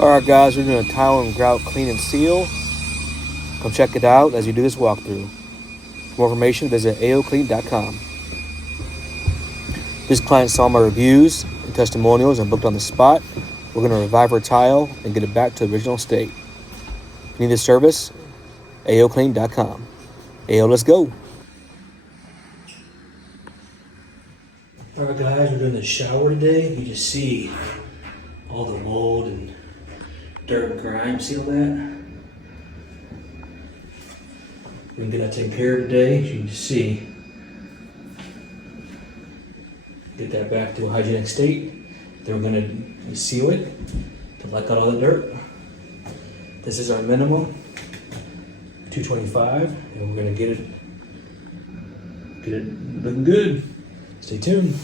Alright guys, we're doing a tile and grout clean and seal. Come check it out as you do this walkthrough. For more information, visit AOCleaning.com. This client saw my reviews and testimonials and booked on the spot. We're going to revive her tile and get it back to the original state. If you need this service, AOCleaning.com. AO, let's go. Alright guys, we're doing the shower today. You just see all the mold and dirt and grime, see all that? We can get that taken care of today, as you can just see. Get that back to a hygienic state. Then we're gonna seal it to let out all the dirt. This is our minimum, 225, and we're gonna get it looking good. Stay tuned.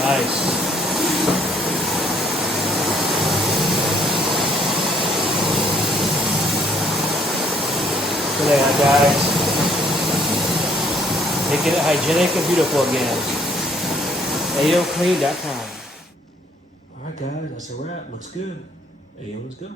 Nice. Look at that, guys. Making it hygienic and beautiful again. AOClean.com. Alright guys, that's a wrap. Looks good. AO, let's go.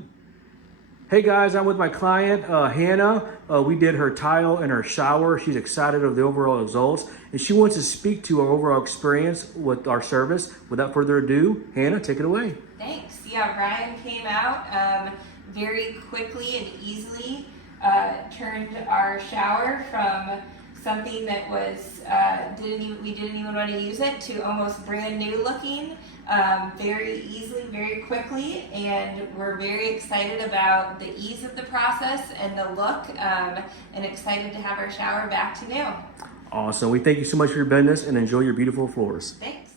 Hey guys, I'm with my client, Hannah. We did her tile and her shower. She's excited of the overall results, and she wants to speak to our overall experience with our service. Without further ado, Hannah, take it away. Thanks. Yeah, Ryan came out very quickly and easily, turned our shower from something that was we didn't even want to use it to almost brand new looking, very easily, very quickly, and we're very excited about the ease of the process and the look, and excited to have our shower back to new. Awesome. We thank you so much for your business and enjoy your beautiful floors. Thanks.